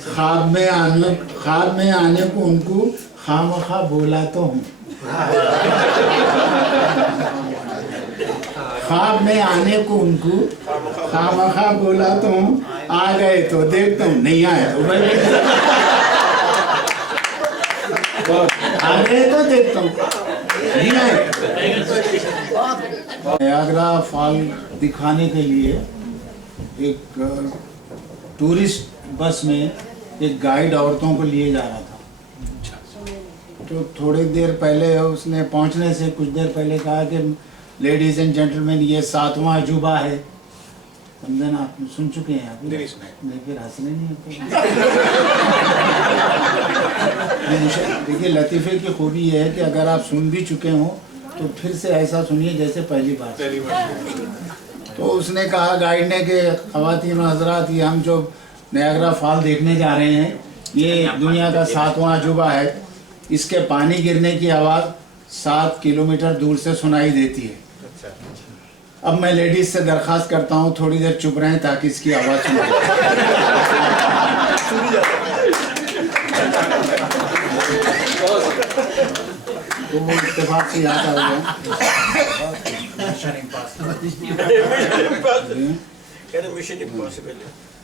ख्वाब में आने को उनको खामखा बोला तो हूँ। ख्वाब में आने को उनको खामखा बोला तो हूँ, आ गए तो देखता हूँ, नहीं आया तो भाई आ गए तो देखता हूँ, नहीं आए। नायाग्रा फॉल दिखाने के लिए एक टूरिस्ट बस में एक गाइड औरतों को लिए जा रहा था। तो थोड़ी देर पहले उसने पहुंचने से कुछ देर पहले कहा कि लेडीज एंड जेंटलमैन ये 7वां अजूबा है। समझे ना, आप सुन चुके हैं आप? नहीं फिर हंसने नहीं होते। देखिए लतीफ़े की खूबी ये है कि अगर आप सुन भी चुके हो तो फिर से ऐसा सुनिए जैसे पहली बार। तो उसने कहा गाइड ने कि ख़वातीन और हज़रात, ये हम जो नायाग्रा फॉल देखने जा रहे हैं, ये दुनिया का 7वां अजूबा है। इसके पानी गिरने की आवाज़ 7 किलोमीटर दूर से सुनाई देती है। अब मैं लेडीज से दरख्वास्त करता हूँ थोड़ी देर चुप रहें ताकि इसकी आवाज़ सुने। तो वो इत्तेफाक से याद आ गया।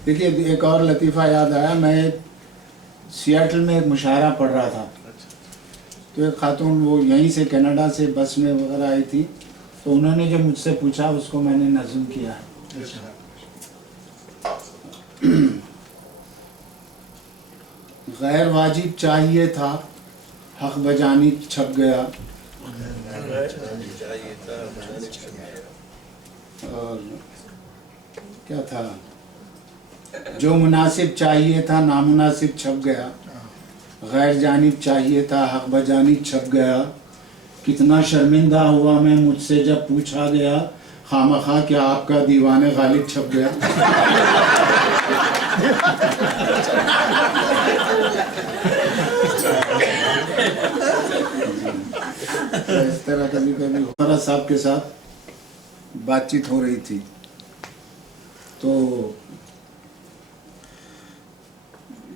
देखिए एक और लतीफ़ा याद आया। मैं सियाटल में एक मुशायरा पढ़ रहा था, तो एक खातून वो यहीं से कनाडा से बस में वगैरह आई थी, तो उन्होंने जो मुझसे पूछा उसको मैंने नज़्म किया। गैर वाजिब चाहिए था, हक बजानिब छप गया। और क्या था, जो मुनासिब चाहिए था नामुनासिब छप गया। गैर जानिब चाहिए था, हक बजानिब छप गया। कितना शर्मिंदा हुआ मैं मुझसे जब पूछा गया, खामखा क्या आपका दीवाने गालिब छप गया। इस तरह कभी कभी हमारा साहब के साथ बातचीत हो रही थी, तो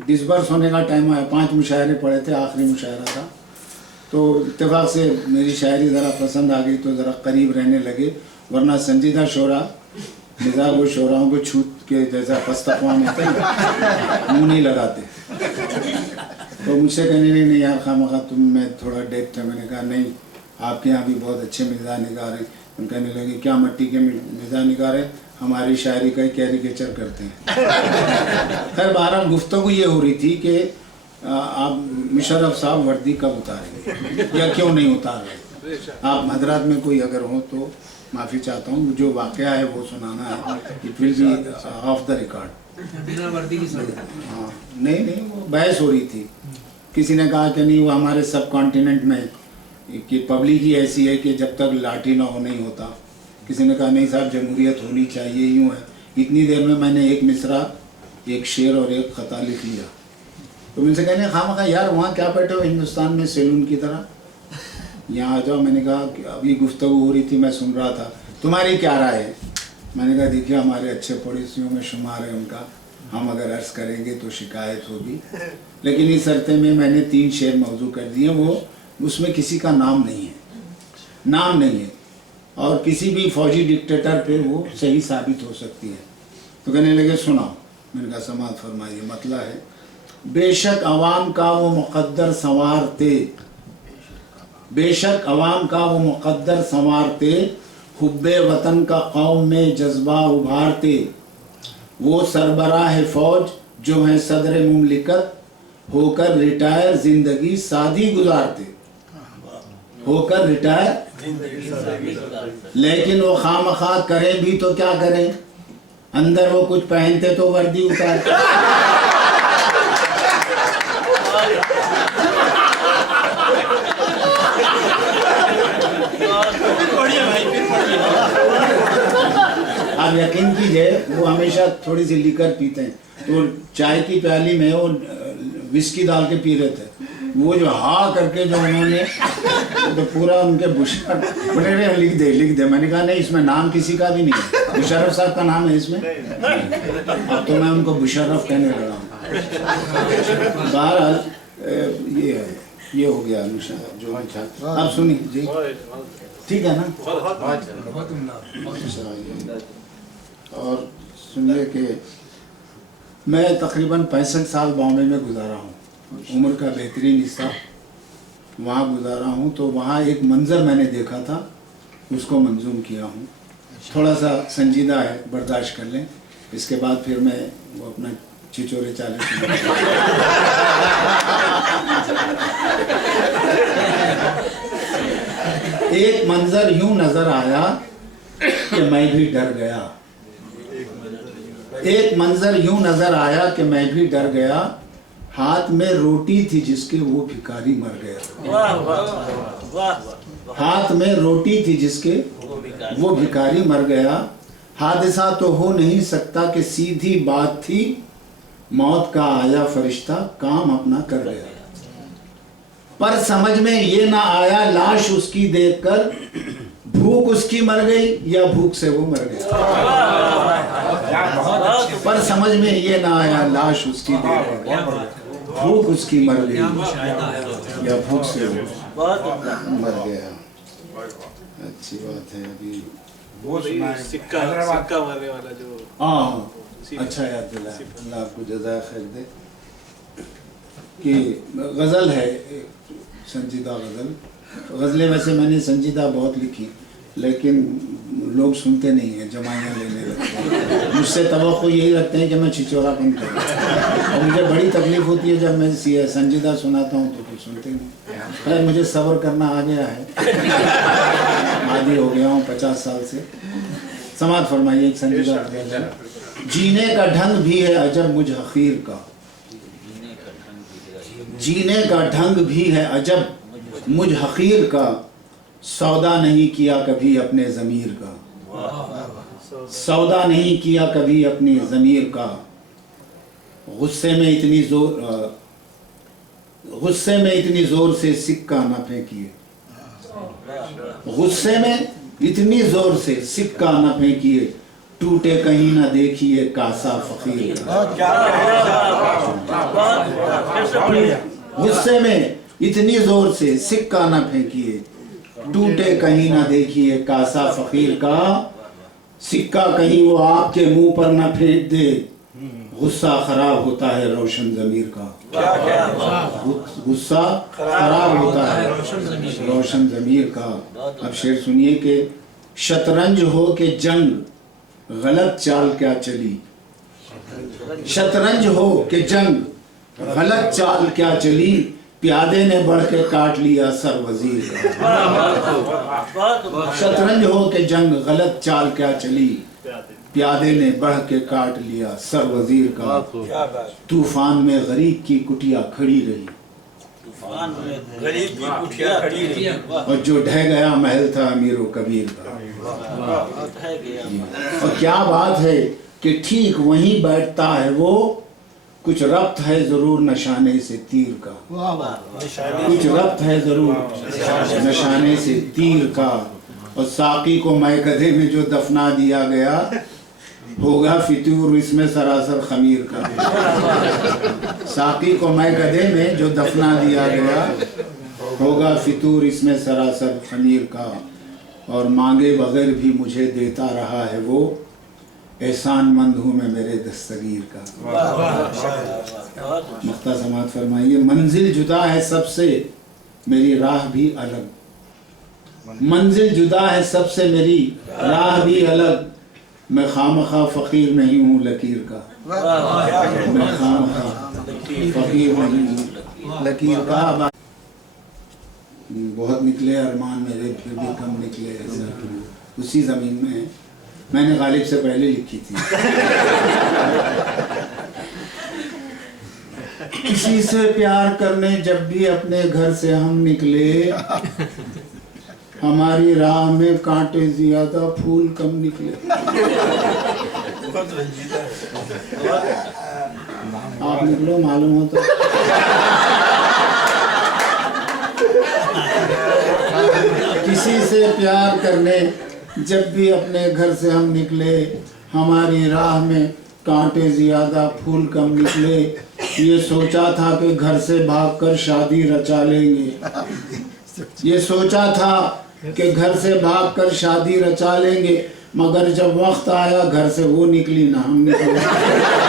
डिस्बर्स होने का टाइम आया। 5 मुशायरे पढ़े थे, आखिरी मुशायरा था। तो इत्तेफाक से मेरी शायरी ज़रा पसंद आ गई तो ज़रा करीब रहने लगे, वरना संजीदा शोरा मिजाज वो शोराओं को छूट के जैसा पस्तकवान होते हैं, मुँह नहीं लगाते। तो मुझसे कहने लगे नहीं यार खामखा तुम में थोड़ा डेप्थ है। मैंने कहा नहीं, आपके यहाँ भी बहुत अच्छे मिजाज निगार हैं। उन कहने लगे क्या मट्टी के मिजाज निगार हैं, हमारी शायरी का ही कैरिकेचर करते हैं। खैर बहरहाल गुफ्तगू ये हो रही थी कि आप मुशर्रफ साहब वर्दी कब उतारेंगे या क्यों नहीं उतार रहे। आप हजरात में कोई अगर हो तो माफ़ी चाहता हूँ, जो वाक़या है वो सुनाना है। It will be of the record. बिना वर्दी की हाँ नहीं वो बहस हो रही थी। किसी ने कहा कि नहीं वो हमारे सब कॉन्टिनेंट में कि पब्लिक ही ऐसी है कि जब तक लाठी ना हो नहीं होता। किसी ने कहा नहीं साहब जमहूरियत होनी चाहिए, यूँ है। इतनी देर में मैंने एक मिसरा, एक शेर और एक ख़ता लिख लिया। तो मुझसे कहने खामखा यार वहाँ क्या बैठे हो हिंदुस्तान में सैलून की तरह, यहाँ आ जाओ। मैंने कहा कि अभी गुफ्तगू हो रही थी, मैं सुन रहा था, तुम्हारी क्या राय है। मैंने कहा देखिए हमारे अच्छे पड़ोसियों में शुमार है उनका, हम अगर अर्ज़ करेंगे तो शिकायत होगी। लेकिन इस अर्थे में मैंने 3 शेर मौजू कर दिए, वो उसमें किसी का नाम नहीं है, नाम नहीं है, और किसी भी फौजी डिक्टेटर पे वो सही साबित हो सकती है। तो कहने लगे सुनाओ। मैंने कहा समात फरमाइए। मतलब है बेशक अवाम का वो मुक़द्दर संवारते, बेशक अवाम का वो मुक़द्दर संवारते, हुब्बे वतन का कौम में जज्बा उभारते। वो सरबराह फ़ौज जो है सदर मुमलिकत, होकर रिटायर ज़िंदगी सादी गुजारते, होकर रिटायर। लेकिन वो खामखा करें भी तो क्या करें, अंदर वो कुछ पहनते तो वर्दी उतारते। आप यकीन कीजिए वो हमेशा थोड़ी सी लिकर पीते हैं, तो चाय की प्याली में वो विस्की डाल के पी रहे थे। वो जो हाँ करके जो उन्होंने तो पूरा उनके बुशर बोले लिख दे। मैंने कहा नहीं इसमें नाम किसी का भी नहीं है, मुशर्रफ साहब का नाम है इसमें। अब तो मैं उनको मुशर्रफ कहने लगा हूँ। बहरहाल ये है ये हो गया अनुषा जो भी था। आप सुनिए जी, ठीक है ना? अच्छा, और सुनिए कि मैं तकरीबन 65 साल बॉम्बे में गुजारा हूँ, उम्र का बेहतरीन हिस्सा वहाँ गुजारा हूँ। तो वहाँ एक मंज़र मैंने देखा था, उसको मंजूम किया हूँ। थोड़ा सा संजीदा है, बर्दाश्त कर लें। इसके बाद फिर मैं वो अपना छिछोरे चाले एक मंजर यूं नजर आया कि मैं भी डर गया। एक मंजर यूं नजर आया कि मैं भी डर गया। हाथ में रोटी थी जिसके वो भिखारी मर गया। वाह वाह वाह। हाथ में रोटी थी जिसके वो भिखारी मर गया। हादसा तो हो नहीं सकता कि सीधी बात थी, मौत का आया फरिश्ता काम अपना कर गया। पर समझ में ये ना आया लाश उसकी देखकर भूख उसकी मर गई या भूख से वो मर गया। पर समझ में ये ना आया लाश उसकी देखकर भूख उसकी मर गई या भूख से वो मर गया। अच्छी बात है। अभी वो सुना है, सिक्का मारने वाला जो, हाँ अच्छा याद दिलाया, अल्लाह आपको जज़ाए खैर दे। कि गज़ल है, संजीदा गज़ल। गज़लें वैसे मैंने संजीदा बहुत लिखी, लेकिन लोग सुनते नहीं हैं, जमाइयाँ लेने लगते हैं। मुझसे तवक्को यही रखते हैं कि मैं छिछोरापन करूँ, और मुझे बड़ी तकलीफ़ होती है जब मैं संजीदा सुनाता हूँ तो कुछ सुनते नहीं। खैर मुझे सब्र करना आ गया है, आदी हो गया हूँ 50 साल से। समात फरमाइए एक संजीदा गज़ल है। जीने का ढंग भी है अजब मुझ हकीर का, जीने का ढंग भी है अजब मुझ हकीर का, सौदा नहीं किया कभी अपने ज़मीर का, सौदा नहीं किया कभी अपनी ज़मीर का। गुस्से में इतनी ज़ोर से सिक्का न फेंकिए, गुस्से में इतनी ज़ोर से सिक्का न फेंकिए, टूटे कहीं ना देखिए कासा फकीर का। गुस्से में इतनी जोर से सिक्का न फेंकिए, टूटे कहीं ना देखिए कासा फकीर का। सिक्का कहीं वो आपके मुंह पर न फेंक दे, गुस्सा खराब होता है रोशन ज़मीर का। गुस्सा खराब होता है रोशन ज़मीर का। अब शेर सुनिए कि शतरंज हो के जंग गलत चाल क्या चली, शतरंज हो के जंग गलत चाल क्या चली, प्यादे ने बढ़ के काट लिया सर वजीर का। शतरंज हो के जंग गलत चाल क्या चली, प्यादे ने बढ़ के काट लिया सर वजीर का। तूफान में गरीब की कुटिया खड़ी रही, गरीब की कुटिया खड़ी रही, और जो ढह गया महल था अमीर व कबीर का। और क्या बात है कि ठीक वहीं बैठता है वो, कुछ रब्त है जरूर नशाने से तीर का, कुछ रब्त है जरूर नशाने से तीर का। और साकी को मैं गधे में जो दफना दिया गया, होगा फितूर इसमें सरासर खमीर का। साकी को मैं गधे में जो दफना दिया गया, होगा फितूर इसमें सरासर खमीर का। और मांगे बगैर भी मुझे देता रहा है वो, एहसानमंद हूँ मैं मेरे दस्तगीर का। मुख्ता समात फरमाइए। मंजिल जुदा है सबसे मेरी राह भी अलग, मंजिल जुदा है सबसे मेरी राह भी अलग। मैं खामखा फ़कीर नहीं हूँ लकीर का, मैं खामखा फ़कीर नहीं हूँ लकीर का। बहुत निकले अरमान मेरे, फिर भी कम निकले ऐसा उसी ज़मीन में है। मैंने गालिब से पहले लिखी थी। किसी से प्यार करने जब भी अपने घर से हम निकले, हमारी राह में कांटे ज्यादा फूल कम निकले। आप निकलो मालूम हो तो। किसी से प्यार करने जब भी अपने घर से हम निकले, हमारी राह में कांटे ज्यादा फूल कम निकले। ये सोचा था कि घर से भागकर शादी रचा लेंगे, ये सोचा था कि घर से भागकर शादी रचा लेंगे, मगर जब वक्त आया घर से वो निकली ना हम निकले।